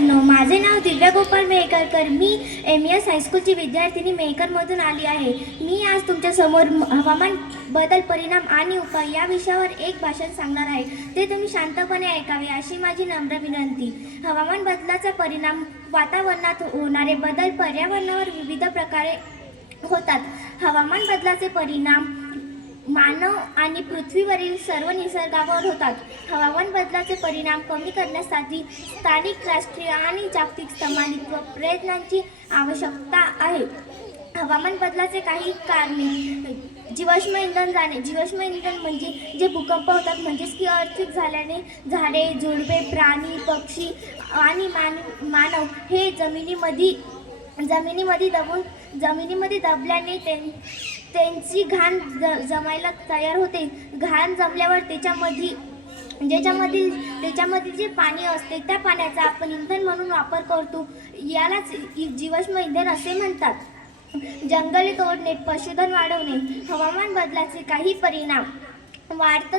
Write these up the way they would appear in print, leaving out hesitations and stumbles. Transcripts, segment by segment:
माझे नाव दिव्या गोपाल मेहकरकर. मी एम.ई.एस. हायस्कूलची विद्यार्थिनी मेहकरमधून आली आहे. मी आज तुमच्यासमोर हवामान बदल परिणाम आणि उपाय या विषयावर एक भाषण सांगणार आहे. ते तुम्ही शांतपणे ऐकावे अशी माझी नम्र विनंती. हवामान बदलाचा परिणाम वातावरणात होणारे बदल पर्यावरणावर विविध प्रकारे होतात. हवामान बदलाचे परिणाम मानव आणि पृथ्वीवरील सर्व निसर्गावर होतात. हवामान बदलाचे परिणाम कमी करण्यासाठी स्थानिक, राष्ट्रीय आणि जागतिक समानत्व प्रयत्नांची आवश्यकता आहे. हवामान बदलाचे काही कारणे: जीवाश्म इंधन जाणे. जीवाश्म इंधन म्हणजे जे भूकंप होतात, म्हणजेच की अर्थक्वेक झाल्याने झाडे, झुडपे, प्राणी, पक्षी आणि मानव हे जमिनीमध्ये दबल्याने त्यांची घाण जमायला तयार होते. घाण जमल्यावर त्याच्यामधील जे पाणी असते त्या पाण्याचा आपण इंधन म्हणून वापर करतो. यालाच जीवाश्म इंधन असे म्हणतात. जंगले तोडणे, पशुधन वाढवणे. हवामान बदलाचे काही परिणाम: वाढतं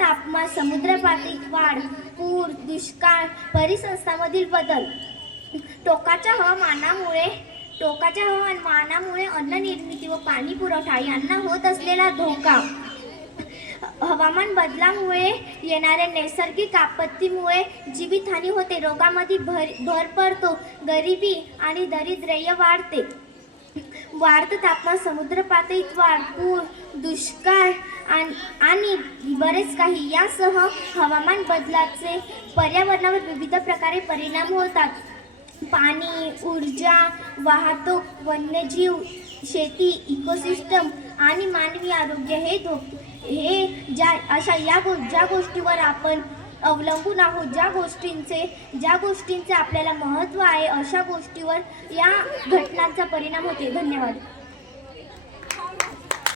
तापमान, समुद्रपातळीत वाढ, पूर, दुष्काळ, परिसंस्थांमधील बदल. टोकाच्या हवामानामुळे अन्न निर्मिती व पाणी पुरवठा यांना होत असलेला धोका. हवामान बदलामुळे येणाऱ्या नैसर्गिक आपत्तीमुळे जीवितहानी होते, रोगांमध्ये भर पडतो, गरिबी आणि दारिद्र्य वाढते. वाढतं तापमान, समुद्र पातळीत वाढ, पूर, दुष्काळ आणि बरेच काही यासह हवामान बदलाचे पर्यावरणावर विविध प्रकारे परिणाम होतात. पाणी, ऊर्जा, वाहतूक, वन्यजीव, शेती, इकोसिस्टम आणि मानवी आरोग्य ज्या गोष्टीवर आपण अवलंबून आहोत, ज्या गोष्टींचे आपल्याला महत्त्व आहे, अशा गोष्टीवर या घटनांचा परिणाम होते. धन्यवाद.